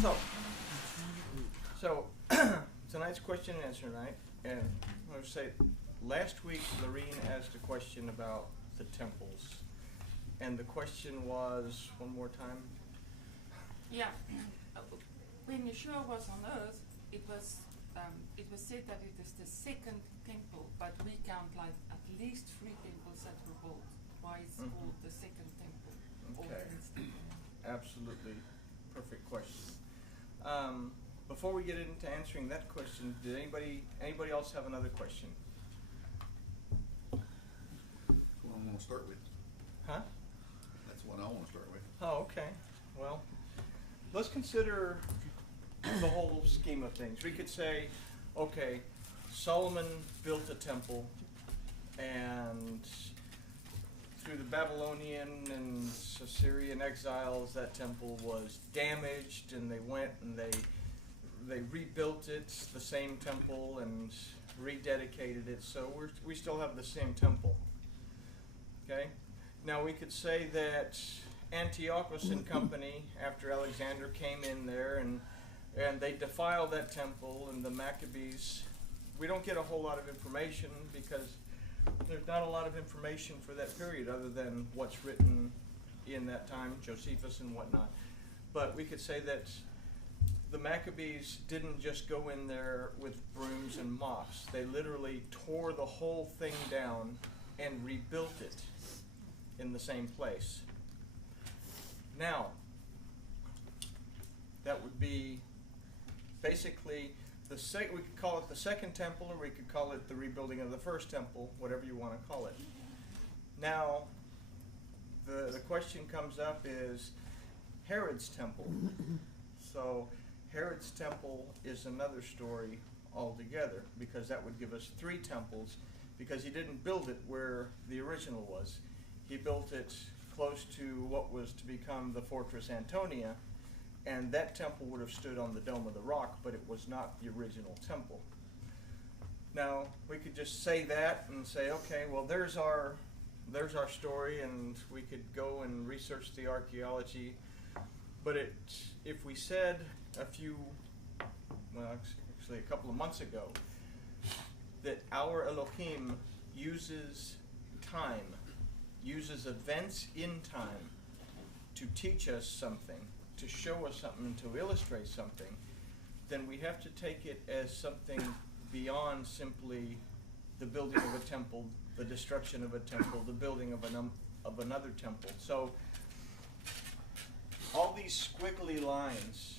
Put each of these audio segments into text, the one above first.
So tonight's question and answer night, and I'm going to say, last week Lorene asked a question about the temples, and the question was, one more time? Yeah, when Yeshua was on earth, it was said that it is the second temple, but we count like at least 3 temples that were built. Why it's called the second temple? Okay. Absolutely perfect question. Before we get into answering that question, did anybody else have another question? That's what I'm going to start with. Huh? That's what I want to start with. Oh, okay. Well, let's consider the whole scheme of things. We could say, okay, Solomon built a temple, and through the Babylonian and Assyrian exiles, that temple was damaged, and they went and they rebuilt it, the same temple, and rededicated it. So we still have the same temple. Okay? Now we could say that Antiochus and company, after Alexander came in there and they defiled that temple, and the Maccabees, we don't get a whole lot of information because there's not a lot of information for that period other than what's written in that time, Josephus and whatnot. But we could say that the Maccabees didn't just go in there with brooms and mops. They literally tore the whole thing down and rebuilt it in the same place. Now, that would be basically we could call it the second temple, or we could call it the rebuilding of the first temple, whatever you want to call it. Now, the question comes up is Herod's temple. So Herod's temple is another story altogether, because that would give us 3 temples, because he didn't build it where the original was. He built it close to what was to become the Fortress Antonia, and that temple would have stood on the Dome of the Rock, but it was not the original temple. Now, we could just say that and say, okay, well, there's our story, and we could go and research the archaeology. But if we said actually a couple of months ago, that our Elohim uses time, uses events in time to teach us something, to show us something, to illustrate something, then we have to take it as something beyond simply the building of a temple, the destruction of a temple, the building of another temple. So all these squiggly lines,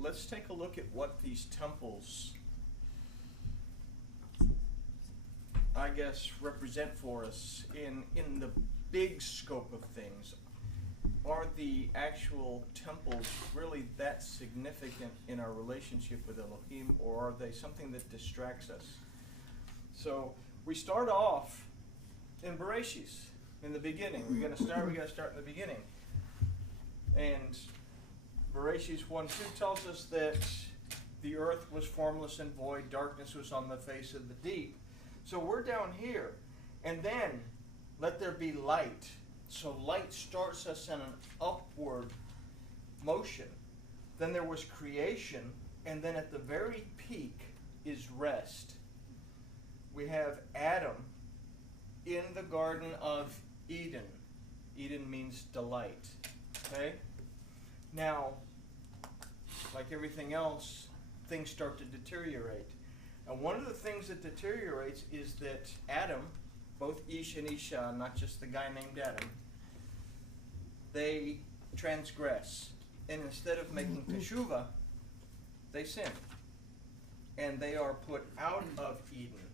let's take a look at what these temples, I guess, represent for us in the big scope of things. Are the actual temples really that significant in our relationship with Elohim, or are they something that distracts us? So we start off in Bereshis, in the beginning. We got to start in the beginning. And Bereshis 1:2 tells us that the earth was formless and void, darkness was on the face of the deep. So we're down here, and then let there be light. So light starts us in an upward motion. Then there was creation, and then at the very peak is rest. We have Adam in the Garden of Eden. Eden means delight. Okay? Now, like everything else, things start to deteriorate. And one of the things that deteriorates is that Adam, both Ish and Isha, not just the guy named Adam, they transgress. And instead of making teshuvah, they sin. And they are put out of Eden.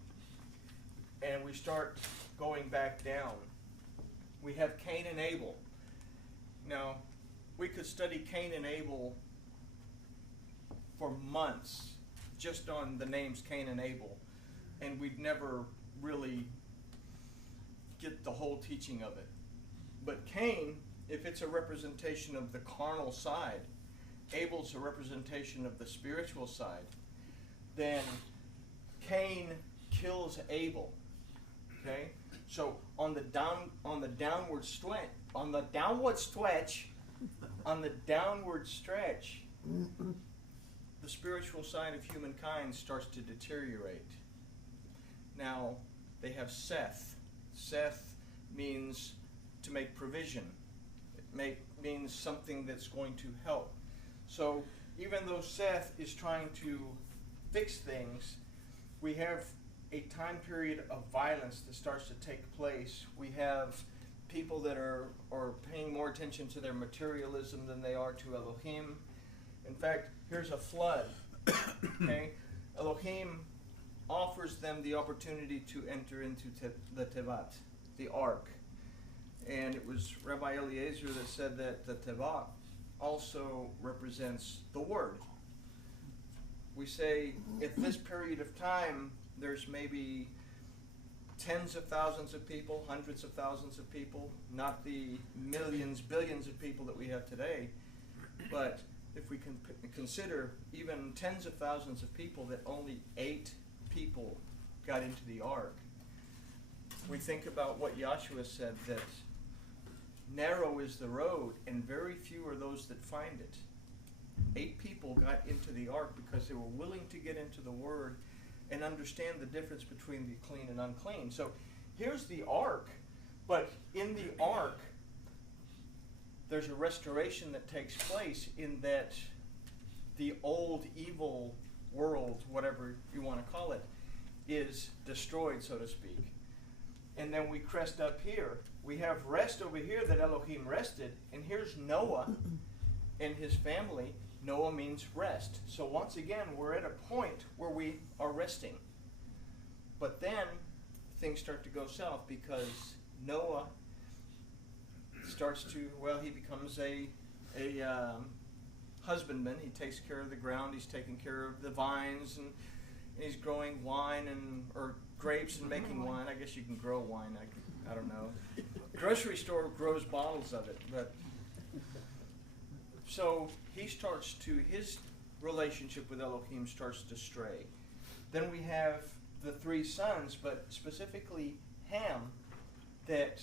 And we start going back down. We have Cain and Abel. Now, we could study Cain and Abel for months just on the names Cain and Abel, and we'd never really get the whole teaching of it. But Cain, if it's a representation of the carnal side, Abel's a representation of the spiritual side, then Cain kills Abel. Okay? So on the downward stretch, the spiritual side of humankind starts to deteriorate. Now, they have Seth. Seth means to make provision. It means something that's going to help. So even though Seth is trying to fix things, we have a time period of violence that starts to take place. We have people that are paying more attention to their materialism than they are to Elohim. In fact, here's a flood. Okay? Elohim offers them the opportunity to enter into the Tevat, the ark. And it was Rabbi Eliezer that said that the Tevat also represents the Word. We say at this period of time, there's maybe tens of thousands of people, hundreds of thousands of people, not the millions, billions of people that we have today. But if we can consider even tens of thousands of people, that only 8 people got into the ark. We think about what Yahshua said, that narrow is the road and very few are those that find it. 8 people got into the ark because they were willing to get into the Word and understand the difference between the clean and unclean. So here's the ark, but in the ark there's a restoration that takes place in that the old evil world, whatever you want to call it, is destroyed, so to speak. And then we crest up here. We have rest over here that Elohim rested, and here's Noah and his family. Noah means rest. So once again, we're at a point where we are resting. But then things start to go south because Noah starts to, well, he becomes a husbandman. He takes care of the ground. He's taking care of the vines, and he's growing wine or grapes and making wine. I guess you can grow wine. I don't know. Grocery store grows bottles of it, but so his relationship with Elohim starts to stray. Then we have the 3 sons, but specifically Ham, that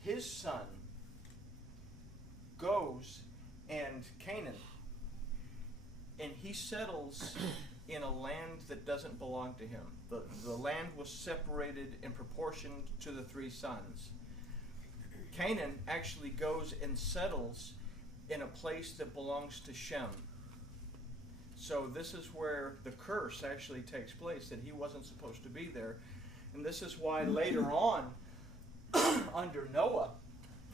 his son goes and Canaan, and he settles in a land that doesn't belong to him. The land was separated in proportion to the 3 sons. Canaan actually goes and settles in a place that belongs to Shem. So this is where the curse actually takes place, that he wasn't supposed to be there. And this is why later on, under Noah,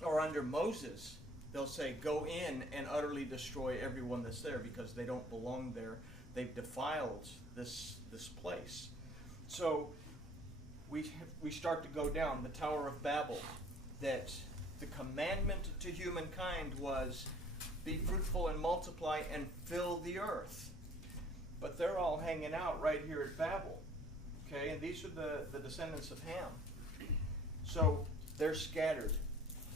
or under Moses, they'll say, go in and utterly destroy everyone that's there because they don't belong there. They've defiled this place. So we start to go down the Tower of Babel, that the commandment to humankind was be fruitful and multiply and fill the earth. But they're all hanging out right here at Babel. Okay, and these are the descendants of Ham. So they're scattered.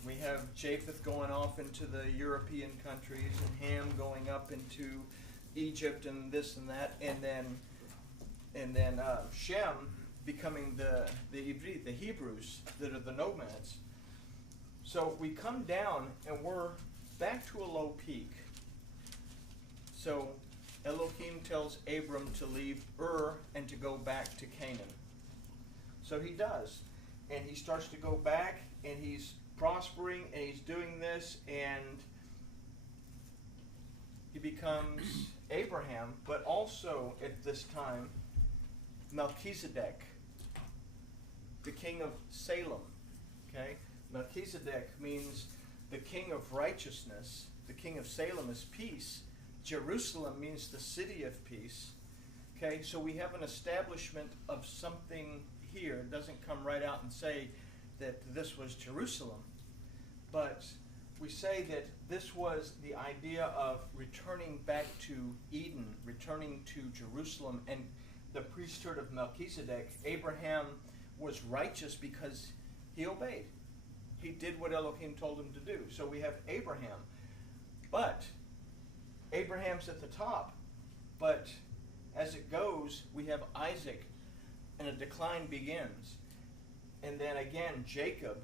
We have Japheth going off into the European countries, and Ham going up into Egypt and this and that, and then Shem becoming the Hebrews that are the nomads. So we come down and we're back to a low peak. So Elohim tells Abram to leave Ur and to go back to Canaan. So he does, and he starts to go back, and he's prospering, and he's doing this, and he becomes Abraham, but also at this time Melchizedek, the king of Salem. Okay, Melchizedek means the king of righteousness. The king of Salem is peace. Jerusalem means the city of peace. Okay, so we have an establishment of something here. It doesn't come right out and say that this was Jerusalem, but we say that this was the idea of returning back to Eden, returning to Jerusalem, and the priesthood of Melchizedek. Abraham was righteous because he obeyed. He did what Elohim told him to do. So we have Abraham. But Abraham's at the top. But as it goes, we have Isaac, and a decline begins. And then again, Jacob,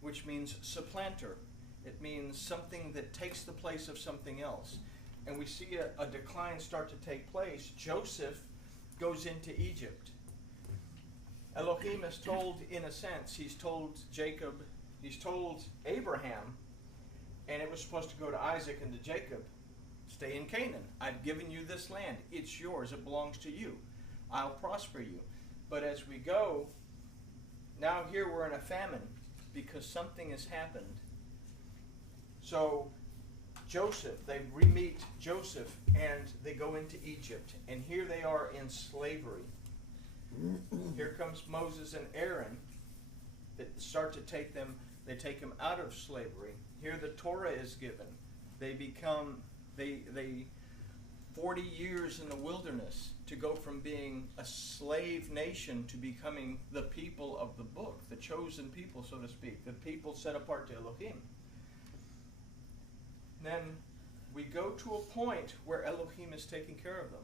which means supplanter. It means something that takes the place of something else. and we see a decline start to take place. Joseph goes into Egypt. Elohim is told, in a sense, he's told Jacob, he's told Abraham, and it was supposed to go to Isaac and to Jacob, stay in Canaan. I've given you this land. It's yours. It belongs to you. I'll prosper you. But as we go, now here we're in a famine because something has happened. So Joseph, they re-meet Joseph and they go into Egypt. And here they are in slavery. Here comes Moses and Aaron that start to take them, they take them out of slavery. Here the Torah is given. They become, they 40 years in the wilderness to go from being a slave nation to becoming the people of the book, the chosen people, so to speak, the people set apart to Elohim. Then we go to a point where Elohim is taking care of them.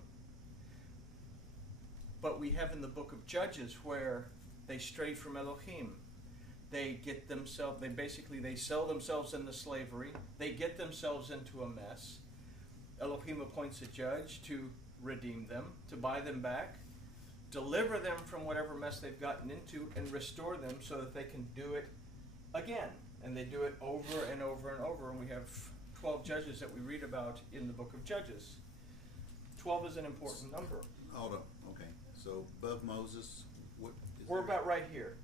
But we have in the book of Judges where they stray from Elohim. They get themselves, they sell themselves into slavery. They get themselves into a mess. Elohim appoints a judge to redeem them, to buy them back, deliver them from whatever mess they've gotten into, and restore them so that they can do it again. And they do it over and over and over. And we have 12 judges that we read about in the book of Judges. 12 is an important number. Hold up. Okay. So above Moses, what is We're there? about right here.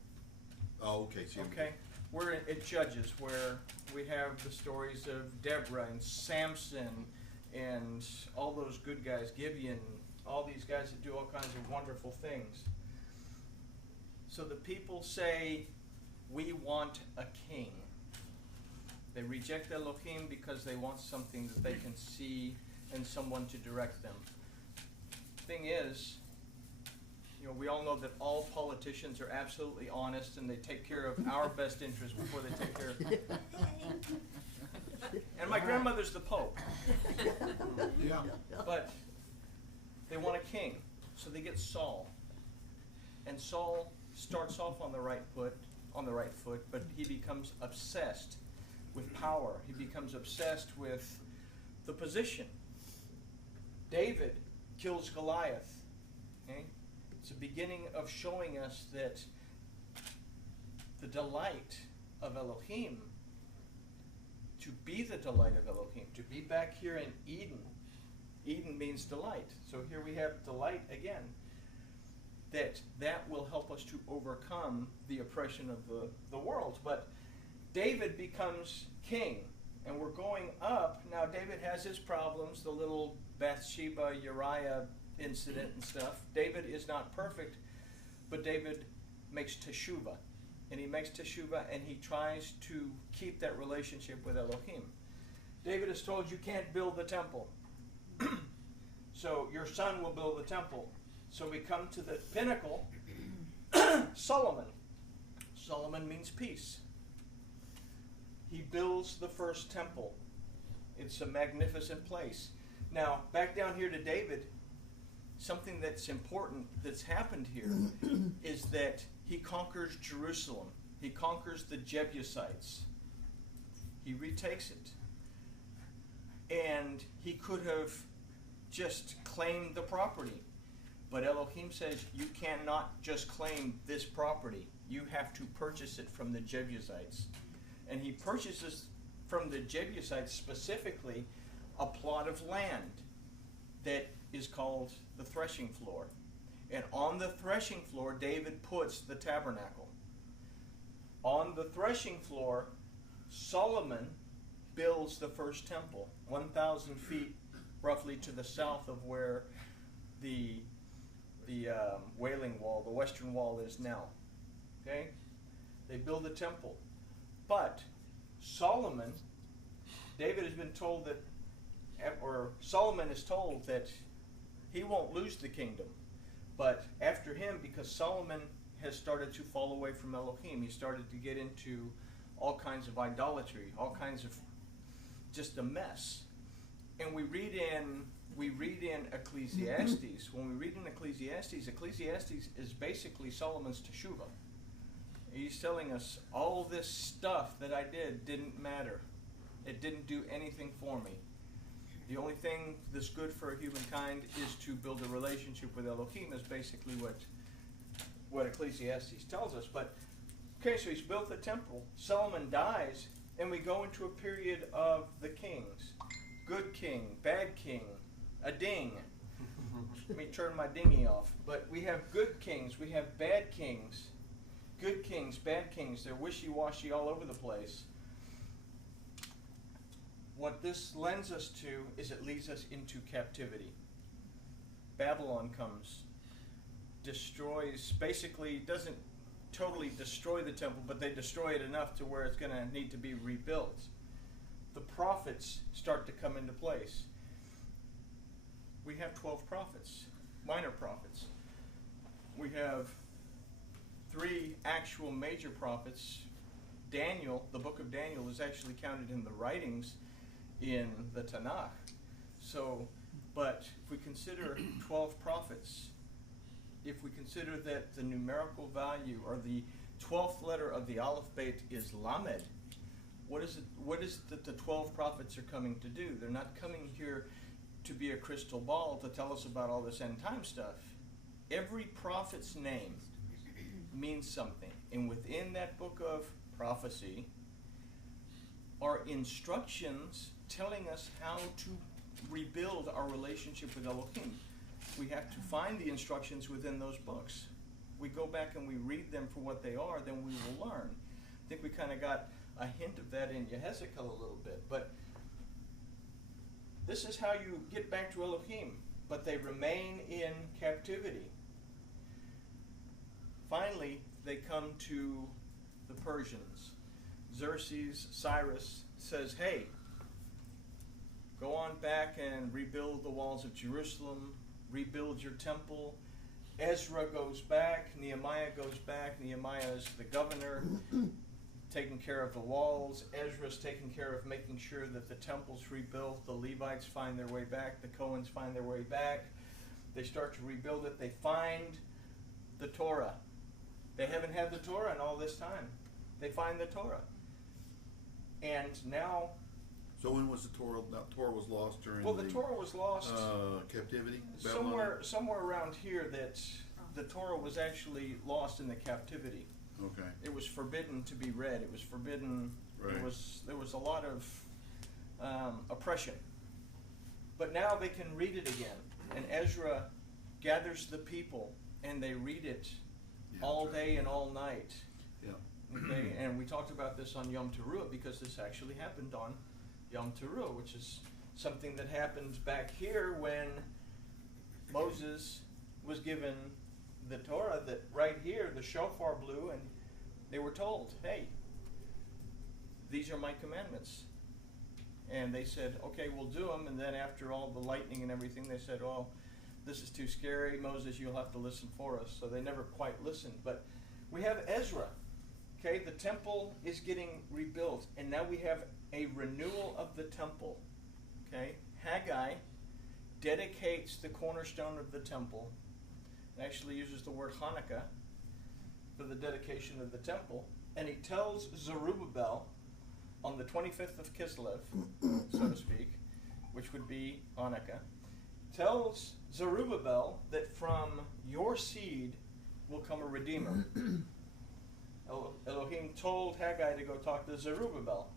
Oh, okay. So Okay? We're at Judges, where we have the stories of Deborah and Samson and all those good guys, Gibeon, all these guys that do all kinds of wonderful things. So the people say, we want a king. They reject Elohim because they want something that they can see and someone to direct them. Thing is, we all know that all politicians are absolutely honest and they take care of our best interests before they take care of. And my grandmother's the Pope. Yeah. But they want a king, so they get Saul. And Saul starts off on the right foot, but he becomes obsessed with power. He becomes obsessed with the position. David kills Goliath. Okay? It's a beginning of showing us that the delight of Elohim, to be the delight of Elohim, to be back here in Eden. Eden means delight. So here we have delight again. That will help us to overcome the oppression of the world. But David becomes king, and we're going up. Now David has his problems, the little Bathsheba, Uriah incident and stuff. David is not perfect, but David makes teshuvah. And he makes teshuvah, and he tries to keep that relationship with Elohim. David is told, you can't build the temple. So your son will build the temple. So we come to the pinnacle, Solomon. Solomon means peace. He builds the first temple. It's a magnificent place. Now, back down here to David, something that's important that's happened here is that he conquers Jerusalem. He conquers the Jebusites. He retakes it. And he could have just claimed the property. But Elohim says, you cannot just claim this property. You have to purchase it from the Jebusites. And he purchases from the Jebusites specifically a plot of land that is called the threshing floor. And on the threshing floor, David puts the tabernacle. On the threshing floor, Solomon builds the first temple, 1,000 feet roughly to the south of where the Wailing Wall, the Western Wall, is now. Okay? They build the temple. But Solomon, David has been told that, or Solomon is told that he won't lose the kingdom. But after him, because Solomon has started to fall away from Elohim, he started to get into all kinds of idolatry, all kinds of just a mess. And we read in Ecclesiastes. When we read in Ecclesiastes is basically Solomon's teshuvah. He's telling us all this stuff that I did didn't matter. It didn't do anything for me. The only thing that's good for humankind is to build a relationship with Elohim, is basically what Ecclesiastes tells us. But, okay, so he's built the temple. Solomon dies, and we go into a period of the kings. Good king, bad king, a ding. Let me turn my dinghy off. But we have good kings, we have bad kings. Good kings, bad kings, they're wishy-washy all over the place. What this lends us to is it leads us into captivity. Babylon comes, destroys, basically doesn't totally destroy the temple, but they destroy it enough to where it's going to need to be rebuilt. The prophets start to come into place. We have 12 prophets, minor prophets. We have 3 actual major prophets. Daniel, the book of Daniel, is actually counted in the writings in the Tanakh. So, but if we consider 12 prophets, if we consider that the numerical value or the 12th letter of the Aleph Beit is Lamed, what is it that the 12 prophets are coming to do? They're not coming here to be a crystal ball to tell us about all this end time stuff. Every prophet's name means something. And within that book of prophecy are instructions telling us how to rebuild our relationship with Elohim. We have to find the instructions within those books. We go back and we read them for what they are, then we will learn. I think we kind of got a hint of that in Yehezekiel a little bit. But this is how you get back to Elohim. But they remain in captivity. Finally, they come to the Persians. Xerxes, Cyrus says, hey, go on back and rebuild the walls of Jerusalem, rebuild your temple. Ezra goes back, Nehemiah goes back. Nehemiah is the governor, taking care of the walls. Ezra's taking care of making sure that the temple's rebuilt. The Levites find their way back. The Cohens find their way back. They start to rebuild it. They find the Torah. They haven't had the Torah in all this time. They find the Torah. And now... So when was the Torah? That Torah was lost during the Torah was lost captivity? Somewhere around here that the Torah was actually lost in the captivity. Okay. It was forbidden to be read. It was forbidden. Right. There was a lot of oppression. But now they can read it again. And Ezra gathers the people and they read it all day and all night. Yeah. Okay. And we talked about this on Yom Teruah because this actually happened on Yom Teruah, which is something that happened back here when Moses was given the Torah, that right here the shofar blew and they were told, hey, these are my commandments. And they said, okay, we'll do them. And then after all the lightning and everything, they said, oh, this is too scary. Moses, you'll have to listen for us. So they never quite listened. But we have Ezra. Okay, the temple is getting rebuilt. And now we have a renewal of the temple. Okay, Haggai dedicates the cornerstone of the temple. It actually uses the word Hanukkah for the dedication of the temple. And he tells Zerubbabel on the 25th of Kislev, so to speak, which would be Hanukkah, tells Zerubbabel that from your seed will come a redeemer. Elohim told Haggai to go talk to Zerubbabel.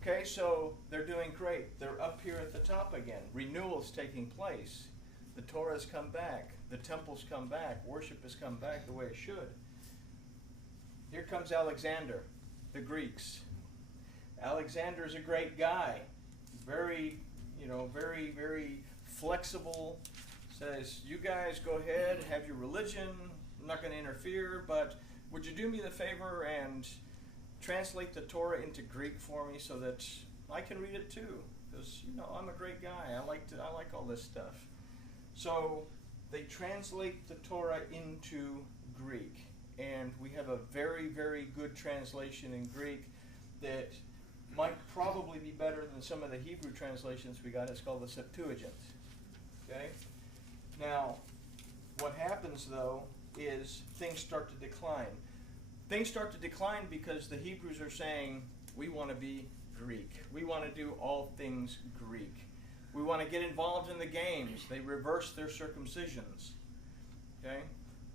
Okay, so they're doing great. They're up here at the top again. Renewal's taking place. The Torah's come back. The temple's come back. Worship has come back the way it should. Here comes Alexander, the Greeks. Alexander's a great guy. Very, very flexible. Says, you guys go ahead, have your religion. I'm not going to interfere, but would you do me the favor and translate the Torah into Greek for me so that I can read it too? Because, I'm a great guy. I like all this stuff. So they translate the Torah into Greek. And we have a very, very good translation in Greek that might probably be better than some of the Hebrew translations we got. It's called the Septuagint. Okay? Now, what happens, though, is things start to decline. Things start to decline because the Hebrews are saying, we want to be Greek. We want to do all things Greek. We want to get involved in the games. They reverse their circumcisions. Okay?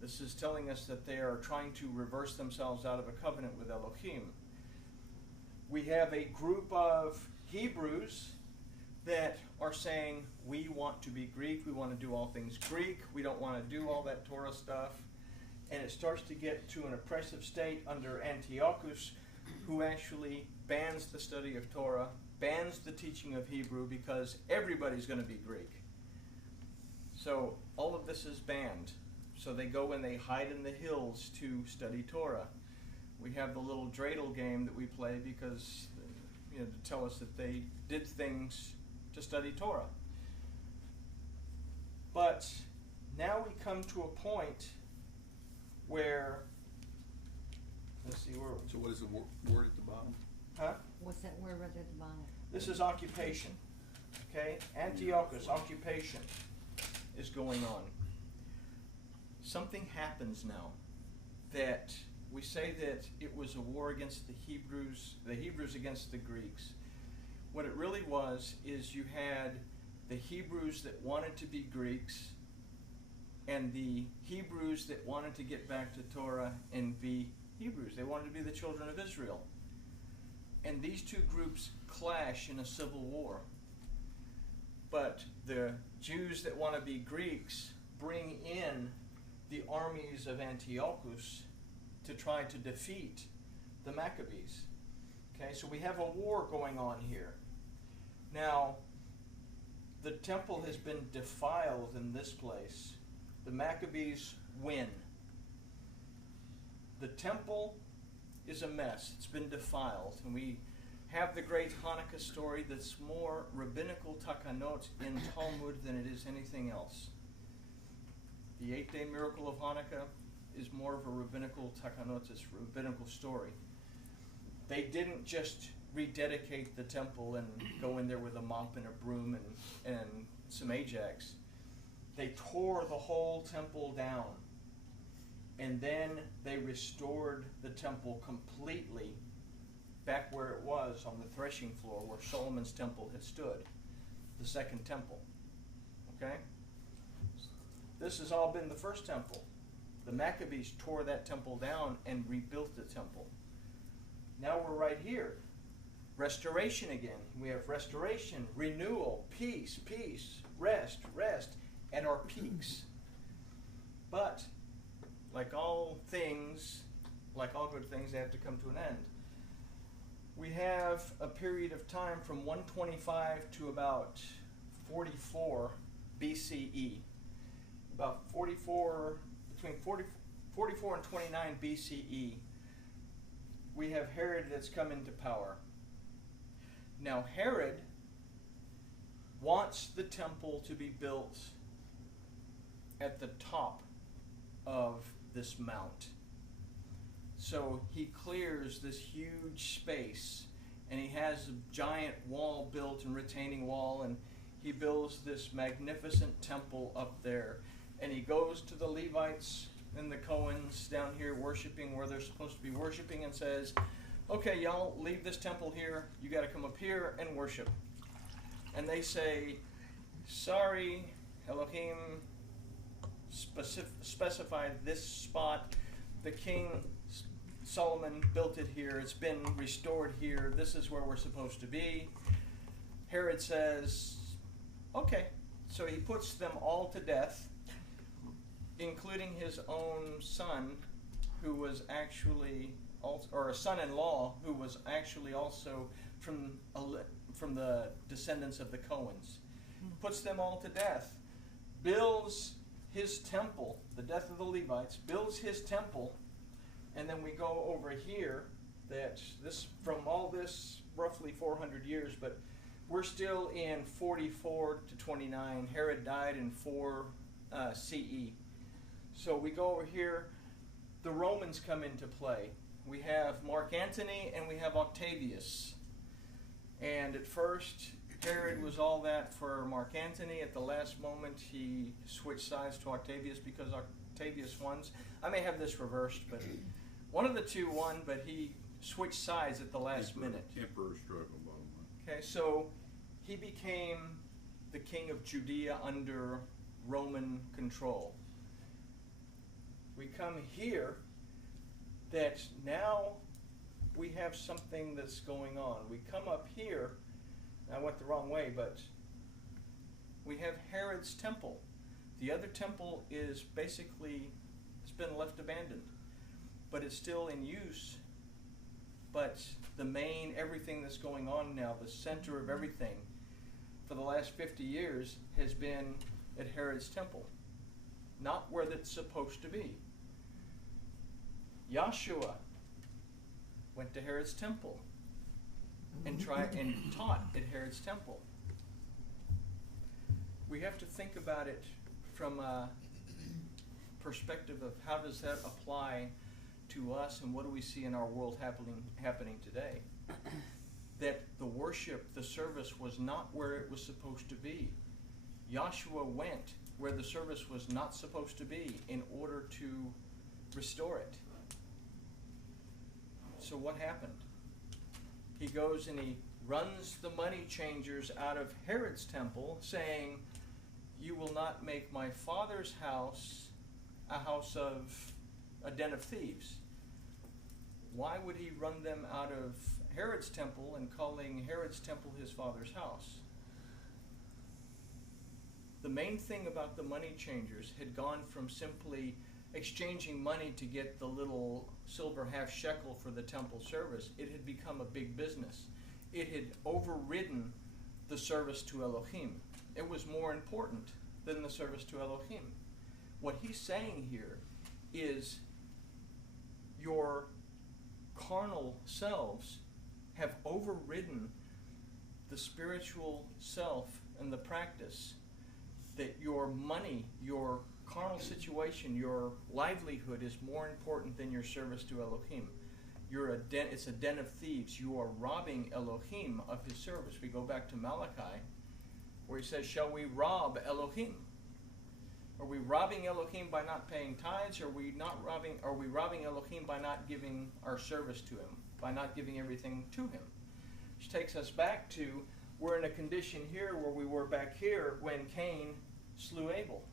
This is telling us that they are trying to reverse themselves out of a covenant with Elohim. We have a group of Hebrews that are saying, we want to be Greek, we want to do all things Greek, we don't want to do all that Torah stuff. And it starts to get to an oppressive state under Antiochus, who actually bans the study of Torah, bans the teaching of Hebrew, because everybody's going to be Greek. So all of this is banned. So they go and they hide in the hills to study Torah. We have the little dreidel game that we play because, to tell us that they did things to study Torah. But now we come to a point where, let's see where. So what is the word at the bottom? Huh? What's that word right at the bottom? This is occupation. Okay? Antiochus, occupation is going on. Something happens now that we say that it was a war against the Hebrews against the Greeks. What it really was is you had the Hebrews that wanted to be Greeks and the Hebrews that wanted to get back to Torah and be Hebrews. They wanted to be the children of Israel. And these two groups clash in a civil war. But the Jews that want to be Greeks bring in the armies of Antiochus to try to defeat the Maccabees. Okay, so we have a war going on here. Now, the temple has been defiled in this place. The Maccabees win. The temple is a mess. It's been defiled. And we have the great Hanukkah story that's more rabbinical takanot in Talmud than it is anything else. The 8-day miracle of Hanukkah is more of a rabbinical takanot, it's a rabbinical story. They didn't just rededicate the temple and go in there with a mop and a broom and some Ajax. They tore the whole temple down. And then they restored the temple completely back where it was on the threshing floor where Solomon's temple had stood, the second temple. Okay? This has all been the first temple. The Maccabees tore that temple down and rebuilt the temple. Now we're right here. Restoration again. We have restoration, renewal, peace, rest, at our peaks. But, like all things, like all good things, they have to come to an end. We have a period of time from 125 to about 44 BCE. About 44, between 44 and 29 BCE, we have Herod that's come into power. Now Herod wants the temple to be built at the top of this mount. So he clears this huge space and he has a giant wall built and retaining wall, and he builds this magnificent temple up there. And he goes to the Levites and the Cohens down here worshiping where they're supposed to be worshiping and says, okay, y'all leave this temple here. You got to come up here and worship. And they say, sorry, Elohim specified this spot. The king Solomon built it here. It's been restored here. This is where we're supposed to be. Herod says, okay. So he puts them all to death, including his own son, who was actually, or a son-in-law, who was actually also from the descendants of the Cohens. Puts them all to death, builds his temple, the death of the Levites, builds his temple, and then we go over here, that this, from all this, roughly 400 years, but we're still in 44 to 29. Herod died in 4 CE. So we go over here, the Romans come into play. We have Mark Antony and we have Octavius. And at first, Herod was all that for Mark Antony. At the last moment, he switched sides to Octavius because Octavius won. I may have this reversed, but one of the two won, but he switched sides at the last minute. Emperor struggle, bottom line. Okay, so he became the king of Judea under Roman control. We come here that now we have something that's going on. We come up here, and I went the wrong way, but we have Herod's temple. The other temple is basically, it's been left abandoned, but it's still in use. But the main, everything that's going on now, the center of everything, for the last 50 years has been at Herod's temple, not where it's supposed to be. Yahshua went to Herod's temple and taught at Herod's temple. We have to think about it from a perspective of how does that apply to us, and what do we see in our world happening today? That the worship, the service was not where it was supposed to be. Yahshua went where the service was not supposed to be in order to restore it. So what happened? He goes and he runs the money changers out of Herod's temple, saying, "You will not make my father's house a den of thieves." Why would he run them out of Herod's temple and calling Herod's temple his father's house? The main thing about the money changers had gone from simply exchanging money to get the little silver half shekel for the temple service. It had become a big business. It had overridden the service to Elohim. It was more important than the service to Elohim. What he's saying here is your carnal selves have overridden the spiritual self and the practice, that your money, your carnal situation, your livelihood is more important than your service to Elohim. It's a den of thieves. You are robbing Elohim of his service. We go back to Malachi, where he says, "Shall we rob Elohim?" Are we robbing Elohim by not paying tithes? Are we robbing Elohim by not giving our service to him, by not giving everything to him? Which takes us back to, we're in a condition here where we were back here when Cain slew Abel.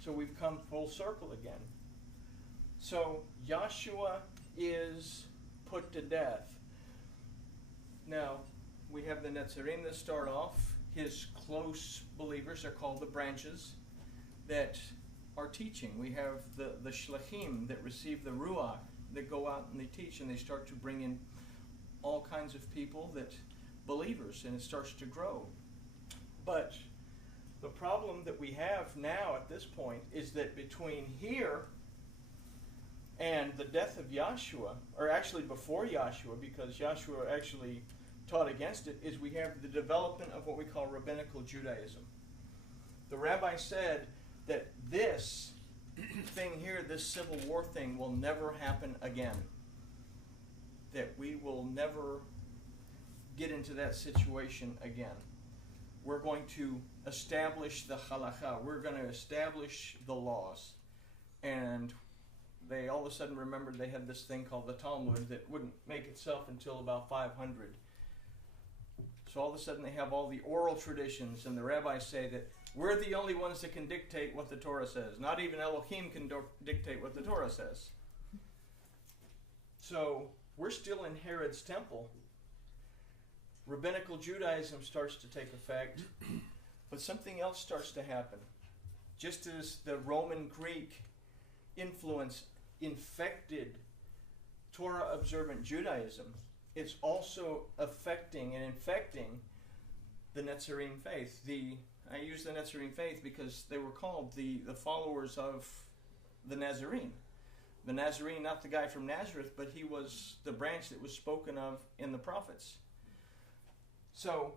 So we've come full circle again. So Yahshua is put to death. Now, we have the Netzarim that start off. His close believers are called the branches that are teaching. We have the Shlachim that receive the Ruach, that go out and they teach, and they start to bring in all kinds of people, that believers, and it starts to grow. But the problem that we have now at this point is that between here and the death of Yahshua, or actually before Yahshua, because Yahshua actually taught against it, is we have the development of what we call rabbinical Judaism. The rabbi said that this thing here, this civil war thing, will never happen again. That we will never get into that situation again. We're going to establish the halakha. We're going to establish the laws. And they all of a sudden remembered they had this thing called the Talmud that wouldn't make itself until about 500. So all of a sudden they have all the oral traditions, and the rabbis say that we're the only ones that can dictate what the Torah says. Not even Elohim can dictate what the Torah says. So we're still in Herod's temple. Rabbinical Judaism starts to take effect, but something else starts to happen. Just as the Roman Greek influence infected Torah-observant Judaism, it's also affecting and infecting the Netzarim faith. I use the Netzarim faith because they were called the followers of the Nazarene. The Nazarene, not the guy from Nazareth, but he was the branch that was spoken of in the prophets. So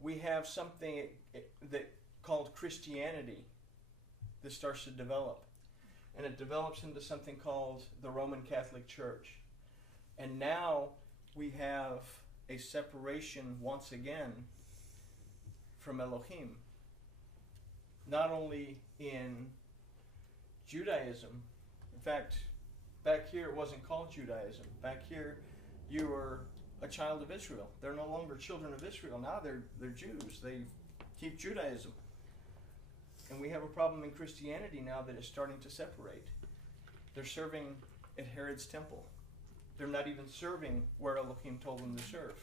we have something that called Christianity that starts to develop. And it develops into something called the Roman Catholic Church. And now we have a separation once again from Elohim. Not only in Judaism. In fact, back here it wasn't called Judaism. Back here you were a child of Israel. They're no longer children of Israel. Now they're Jews. They've keep Judaism. And we have a problem in Christianity now that is starting to separate. They're serving at Herod's temple. They're not even serving where Elohim told them to serve.